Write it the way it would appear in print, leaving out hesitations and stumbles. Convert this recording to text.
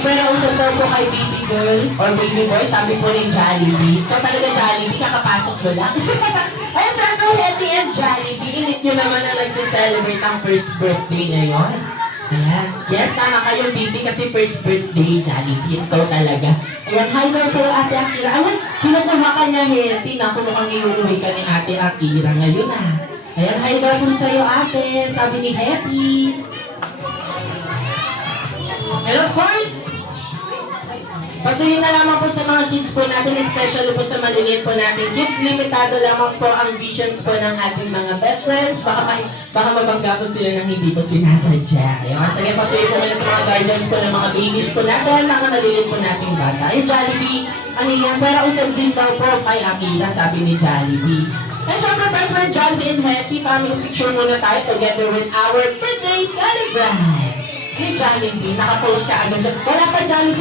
Pero usap daw po kay baby girl or baby boy, sabi po ni Jollibee. So talaga Jollibee, kakapasok mo lang. Ayun, Sir Bro, Hetty and Jollibee, init nyo naman na nagse-celebrate ang first birthday ngayon. Ayan. Yes, tama kayo, baby, kasi first birthday, Jollibee. Ito talaga. Ayan, hi daw sa'yo, Ate Akira. Ayan, kinukuha ka niya, Hetty. Naku, mukhang iuwi ka ni Ate Akira ngayon, ah. Ayan, hi daw po sa'yo, Ate. Sabi ni Hetty. And of course, pasuyin na lamang po sa mga kids po natin, especially po sa maliliit po natin kids. Limitado lamang po ang visions po ng ating mga best friends. Baka mabangga po sila ng hindi po sinasadya. Ayun, sige, pasuyin po muna sa mga guardians po ng mga babies po natin, mga maliliit po nating bata. Yung Jollibee, ano yan, pero usap din daw po kay Akira, sabi ni Jollibee. And syempre, best friend Jollibee and Hetty, family picture muna tayo together with our birthday celebrant. Hey Jollibee, nakapost ka agad dyan. Wala pa Jollibee.